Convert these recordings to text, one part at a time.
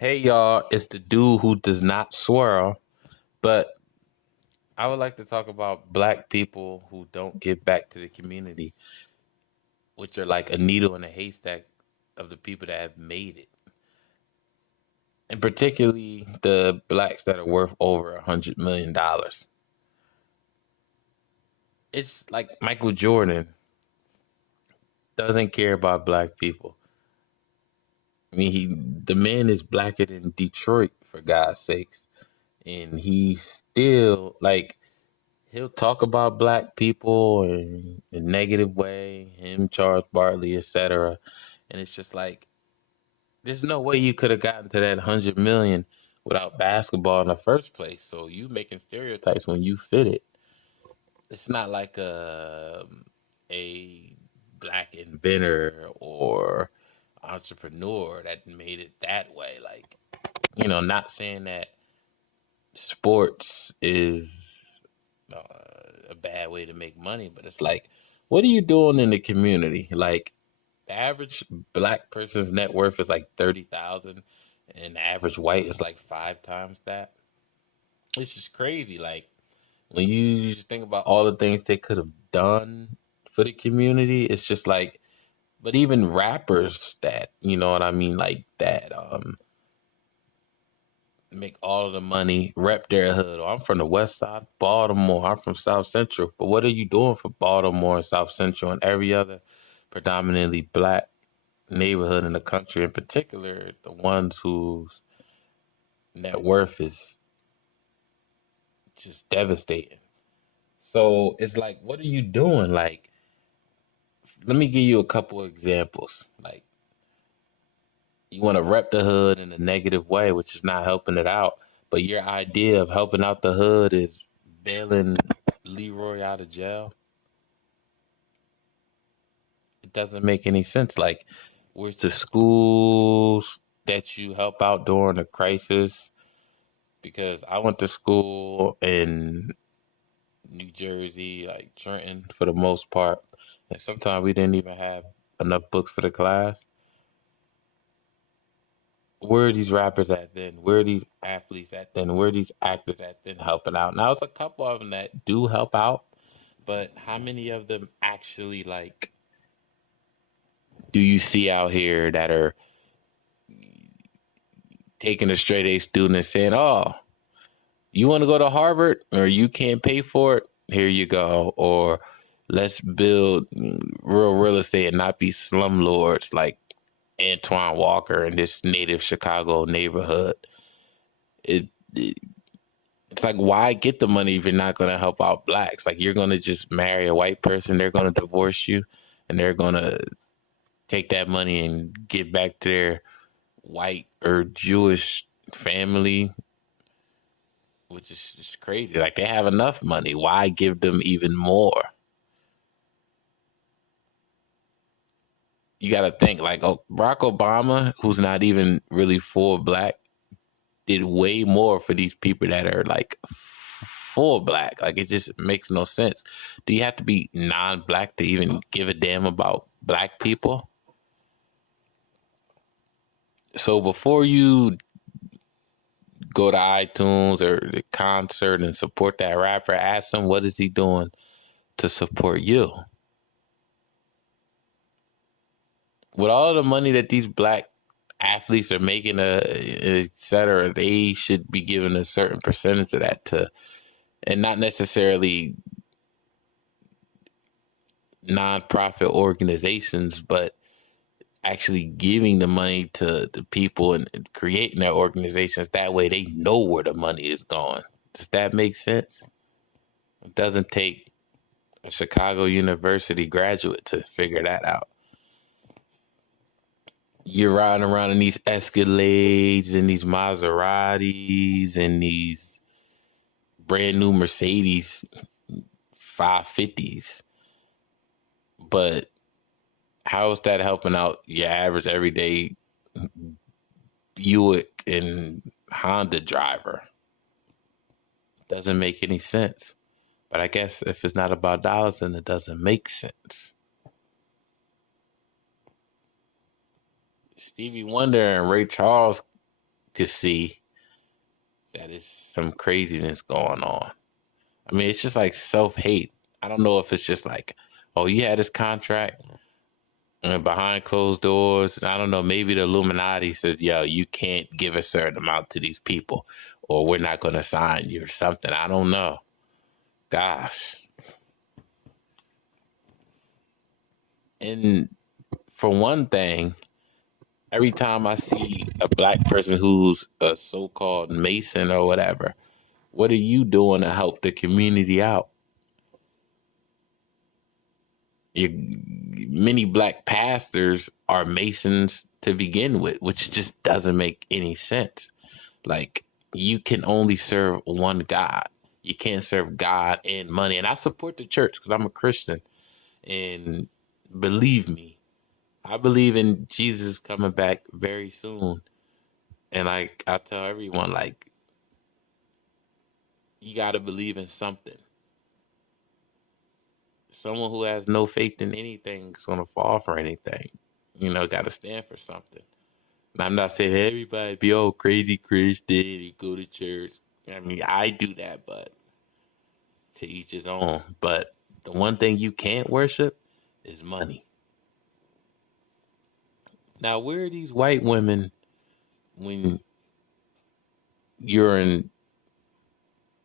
Hey y'all, it's the dude who does not swirl, but I would like to talk about black people who don't give back to the community, which are like a needle in a haystack of the people that have made it. And particularly the blacks that are worth over $100 million. It's like Michael Jordan doesn't care about black people. I mean, the man is blacker than Detroit for God's sakes, and he still like he'll talk about black people in a negative way, him, Charles Barkley, etc. And it's just like there's no way you could have gotten to that 100 million without basketball in the first place. So you making stereotypes when you fit it. It's not like a black inventor or entrepreneur that made it that way. Like, not saying that sports is a bad way to make money, but it's like, what are you doing in the community? Like, the average black person's net worth is like 30,000, and the average white is like five times that. It's just crazy. Like, when you just think about all the things they could have done for the community, it's just like, but even rappers that, you know what I mean, like that, make all of the money, rep their hood. Oh, I'm from the West Side, Baltimore. I'm from South Central. But what are you doing for Baltimore and South Central and every other predominantly black neighborhood in the country, in particular, the ones whose net worth is just devastating? So it's like, what are you doing? Like, let me give you a couple of examples. Like, you want to rep the hood in a negative way, which is not helping it out. But your idea of helping out the hood is bailing Leroy out of jail. It doesn't make any sense. Like, where's the schools that you help out during a crisis? Because I went to school in New Jersey, like Trenton, for the most part, and sometimes we didn't even have enough books for the class. Where are these rappers at then? Where are these athletes at then? Where are these actors at then helping out? Now, it's a couple of them that do help out, but how many of them actually, like, do you see out here that are taking a straight A student and saying, oh, you want to go to Harvard or you can't pay for it? Here you go. Or let's build real estate and not be slumlords like Antoine Walker in this native Chicago neighborhood. It, it it's like, why get the money if you're not going to help out blacks? Like, you're going to just marry a white person, they're going to divorce you, and they're going to take that money and give back to their white or Jewish family, which is just crazy. Like, they have enough money. Why give them even more? You got to think, like, oh, Barack Obama, who's not even really full black, did way more for these people that are like full black. Like, it just makes no sense. Do you have to be non-black to even give a damn about black people? So before you go to iTunes or the concert and support that rapper, ask him what is he doing to support you. With all the money that these black athletes are making, et cetera, they should be given a certain percentage of that to, and not necessarily nonprofit organizations, but actually giving the money to the people and creating their organizations. That way they know where the money is going. Does that make sense? It doesn't take a Chicago University graduate to figure that out. You're riding around in these Escalades and these Maseratis and these brand new Mercedes 550s. But how is that helping out your average everyday Buick and Honda driver? Doesn't make any sense. But I guess if it's not about dollars, then it doesn't make sense. Stevie Wonder and Ray Charles could see that it's some craziness going on. I mean, it's just like self-hate. I don't know if it's just like, oh, you had this contract and behind closed doors. I don't know. Maybe the Illuminati says, yo, you can't give a certain amount to these people or we're not going to sign you or something. I don't know. Gosh. And for one thing, every time I see a black person who's a so-called Mason or whatever, what are you doing to help the community out? Many black pastors are Masons to begin with, which just doesn't make any sense. Like, you can only serve one God. You can't serve God and money. And I support the church because I'm a Christian. And believe me, I believe in Jesus coming back very soon. And like I tell everyone, like, you got to believe in something. Someone who has no faith in anything is going to fall for anything. You know, got to stand for something. And I'm not saying everybody be all crazy Christian and go to church. I mean, I do that, but to each his own. But the one thing you can't worship is money. Now, where are these white women when you're in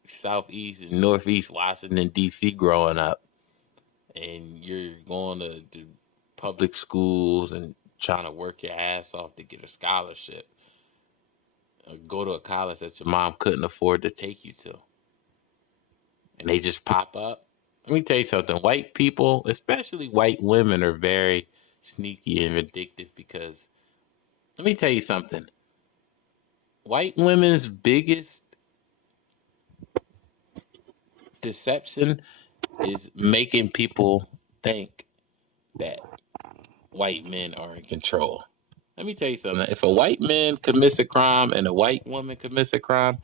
Southeast and Northeast Washington, D.C. growing up and you're going to public schools and trying to work your ass off to get a scholarship or go to a college that your mom couldn't afford to take you to? And they just pop up. Let me tell you something. White people, especially white women, are very sneaky and vindictive because let me tell you something. White women's biggest deception is making people think that white men are in control. Let me tell you something. If a white man commits a crime and a white woman commits a crime,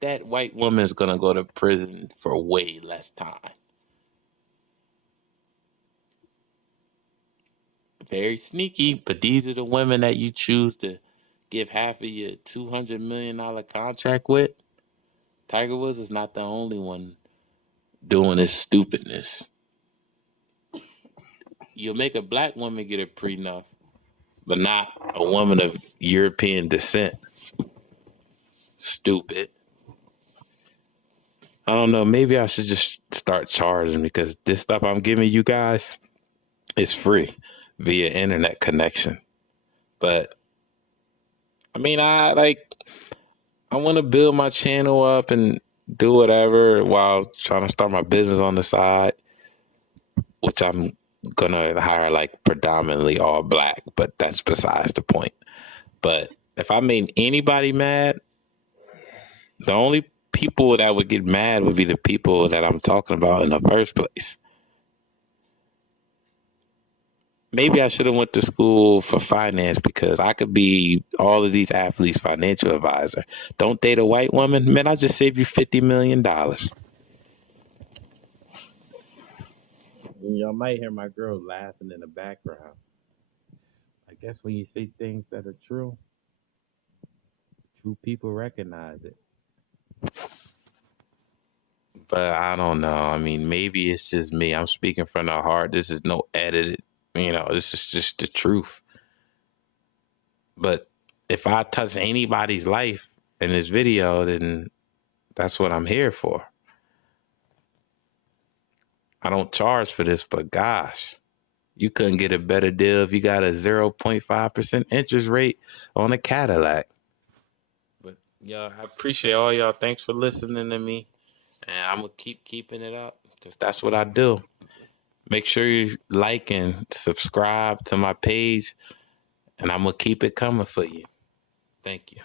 that white woman is going to go to prison for way less time. Very sneaky, but these are the women that you choose to give half of your $200 million contract with. Tiger Woods is not the only one doing this stupidness. You'll make a black woman get a prenup, but not a woman of European descent. Stupid. I don't know. Maybe I should just start charging because this stuff I'm giving you guys is free via internet connection. But I mean, I want to build my channel up and do whatever while trying to start my business on the side, which I'm gonna hire like predominantly all black, but that's besides the point. But if I made anybody mad, the only people that would get mad would be the people that I'm talking about in the first place. Maybe I should have went to school for finance because I could be all of these athletes' financial advisor. Don't date a white woman, man. I just saved you $50 million. Y'all might hear my girl laughing in the background. I guess when you say things that are true, true people recognize it. But I don't know. I mean, maybe it's just me. I'm speaking from the heart. This is no edited. This is just the truth. But if I touch anybody's life in this video, then that's what I'm here for. I don't charge for this, but gosh, you couldn't get a better deal if you got a 0.5% interest rate on a Cadillac. But yeah, I appreciate all y'all. Thanks for listening to me. And I'm going to keep keeping it up because that's what I do. Make sure you like and subscribe to my page, and I'm going to keep it coming for you. Thank you.